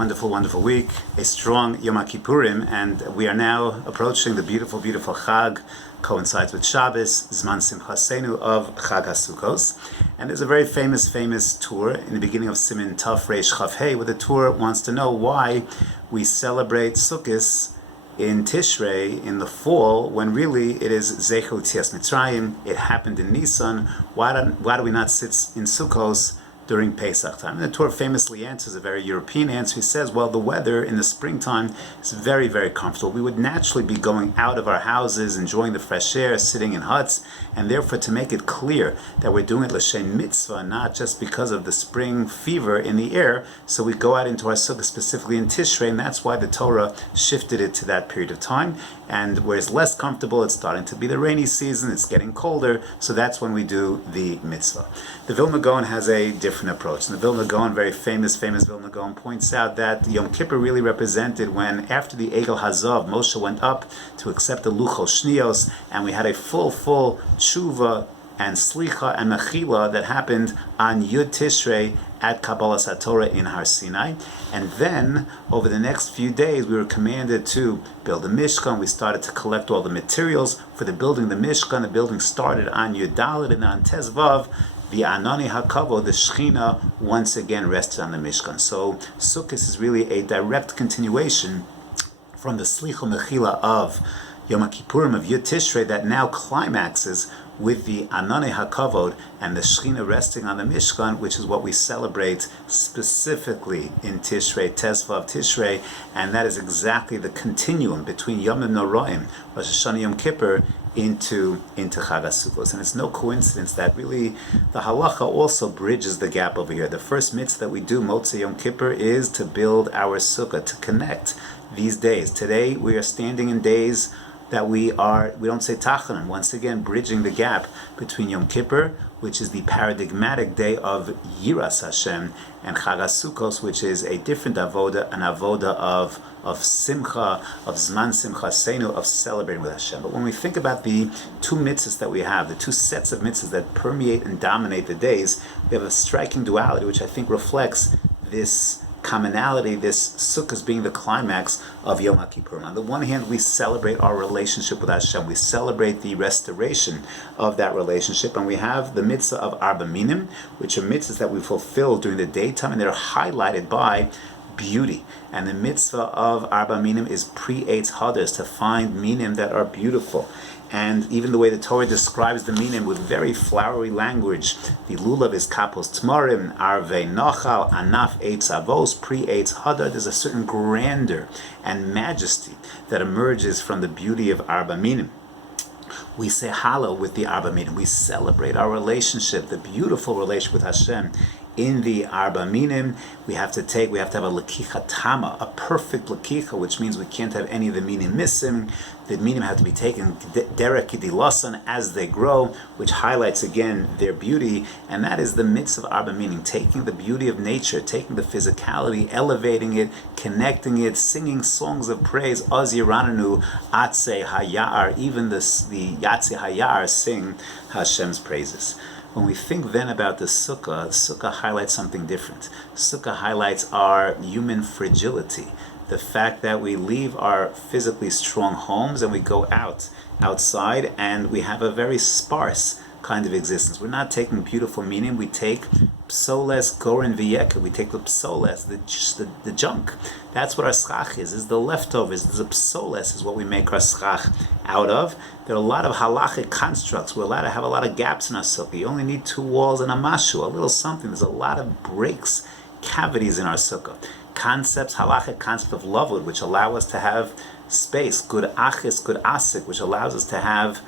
wonderful, wonderful week, a strong Yom Kippurim, and we are now approaching the beautiful, beautiful Chag, coincides with Shabbos, Zman Simchasenu of Chag HaSukkos. And there's a very famous tour in the beginning of Siman Taf Reish Chaf Hey, where the tour wants to know why we celebrate Sukkot in Tishrei in the fall, when really it is Zecher Yetzias Mitzrayim. It happened in Nisan. Why do we not sit in Sukkos during Pesach time? And the Torah famously answers a very European answer. He says, well, the weather in the springtime is very, very comfortable. We would naturally be going out of our houses, enjoying the fresh air, sitting in huts, and therefore to make it clear that we're doing it l'shem mitzvah, not just because of the spring fever in the air, so we go out into our sukkah specifically in Tishrei, and that's why the Torah shifted it to that period of time. And where it's less comfortable, it's starting to be the rainy season, it's getting colder, so that's when we do the mitzvah. The Vilna Gaon has a different approach. And the Vilna Gaon, very famous Vilna Gaon, points out that Yom Kippur really represented when, after the Egel Hazav, Moshe went up to accept the Luchos Shnios, and we had a full tshuva and slicha and mechila that happened on Yud Tishrei at Kabbalas HaTorah in Har Sinai. And then, over the next few days, we were commanded to build a Mishkan. We started to collect all the materials for the building the Mishkan. The building started on Yud Dalet, and on Tezvav, the Anani HaKavod, the Shechina, once again rested on the Mishkan. So Sukkot is really a direct continuation from the Slicha Mechila of Yom Kippurim of Yud Tishrei that now climaxes with the Anani HaKavod and the Shechina resting on the Mishkan, which is what we celebrate specifically in Tishrei, Tezvav Tishrei, and that is exactly the continuum between Yom Noraim, Rosh Hashanah, Yom Kippur, into Chag HaSukkos. And it's no coincidence that really the halacha also bridges the gap over here. The first mitzvah that we do, Motzei Yom Kippur, is to build our sukkah, to connect these days. Today we are standing in days that we don't say Tachanan, once again bridging the gap between Yom Kippur, which is the paradigmatic day of Yiras Hashem, and Chag HaSukkos, which is a different avoda, an avoda of simcha, of Zman Simchasenu, of celebrating with Hashem. But when we think about the two mitzvahs that we have, the two sets of mitzvahs that permeate and dominate the days, we have a striking duality, which I think reflects this commonality, this Sukkot being the climax of Yom Kippur. On the one hand, we celebrate our relationship with Hashem. We celebrate the restoration of that relationship, and we have the mitzvah of Arba Minim, which are mitzvahs that we fulfill during the daytime, and they're highlighted by beauty. And the mitzvah of Arba Minim is pre-Eitz Hadar, to find minim that are beautiful. And even the way the Torah describes the minim with very flowery language, the lulav is kapos tmarim, arvei nochal, anaf eitz avos, pre-eitz hadar. There's a certain grandeur and majesty that emerges from the beauty of Arba Minim. We say Hallel with the Arba Minim. We celebrate our relationship, the beautiful relationship with Hashem. In the Arba Minim, we have to have a lekicha tama, a perfect lekicha, which means we can't have any of the minim missing. The minim have to be taken derek kidilasan as they grow, which highlights again their beauty, and that is the mitzvah of Arba Minim, taking the beauty of nature, taking the physicality, elevating it, connecting it, singing songs of praise. Az Yirananu Atze Hayar, even the Yatze Hayar sing Hashem's praises. When we think then about the Sukkah highlights something different. Sukkah highlights our human fragility. The fact that we leave our physically strong homes and we go outside, and we have a very sparse kind of existence. We're not taking beautiful meaning. We take psoles goren v'yeka. We take the psoles, the junk. That's what our schach is the leftovers. The psoles is what we make our schach out of. There are a lot of halachic constructs. We're allowed to have a lot of gaps in our sukkah. You only need two walls and a mashu, a little something. There's a lot of breaks, cavities in our sukkah. Concepts, halachic concept of lavud, which allow us to have space. Good achis, good asik, which allows us to have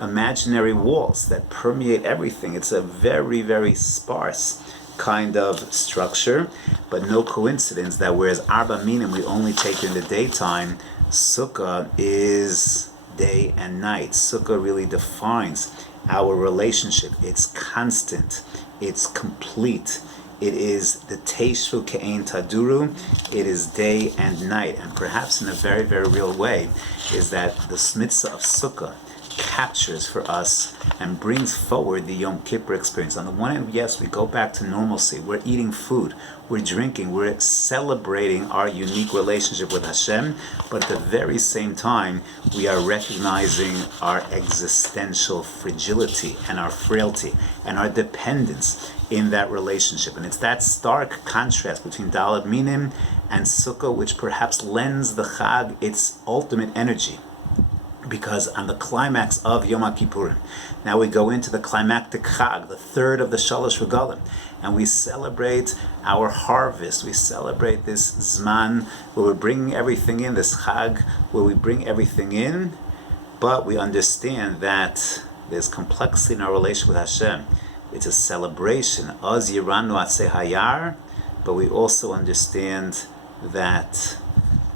imaginary walls that permeate everything. It's a very, very sparse kind of structure, but no coincidence that whereas Arba Minim we only take in the daytime, Sukkah is day and night. Sukkah really defines our relationship. It's constant, it's complete. It is the Teishvu Ke'ein Taduru. It is day and night. And perhaps in a very, very real way is that the mitzvah of Sukkah captures for us and brings forward the Yom Kippur experience. On the one hand, yes, we go back to normalcy. We're eating food, we're drinking, we're celebrating our unique relationship with Hashem, but at the very same time, we are recognizing our existential fragility and our frailty and our dependence in that relationship. And it's that stark contrast between Dalet Minim and Sukkot which perhaps lends the Chag its ultimate energy. Because on the climax of Yom Kippurim, now we go into the climactic Chag, the third of the Shalosh Regalim, and we celebrate our harvest. We celebrate this Zman where we're bringing everything in, this Chag where we bring everything in, but we understand that there's complexity in our relationship with Hashem. It's a celebration, Oz Yiranu Atzei Hayar, but we also understand that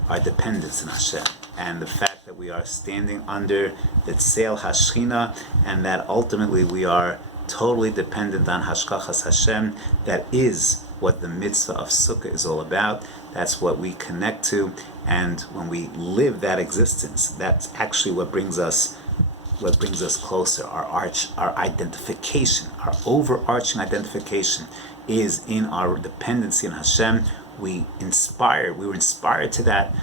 our dependence in Hashem and the fact that we are standing under the Tzeil Hashchina and that ultimately we are totally dependent on Hashkachas Hashem. That is what the mitzvah of Sukkah is all about. That's what we connect to, and when we live that existence, that's actually what brings us closer. Our identification, our overarching identification is in our dependency on Hashem. We were inspired to that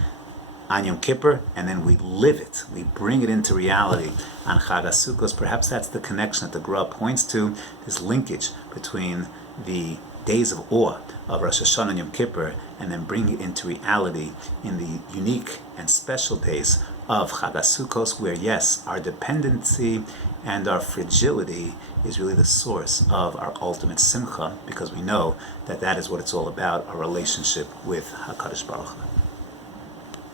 on Yom Kippur, and then we live it. We bring it into reality on Chag HaSukkos. Perhaps that's the connection that the Gra points to, this linkage between the days of awe of Rosh Hashanah and Yom Kippur, and then bring it into reality in the unique and special days of Chag HaSukkos, where yes, our dependency and our fragility is really the source of our ultimate simcha, because we know that that is what it's all about, our relationship with HaKadosh Baruch Hu.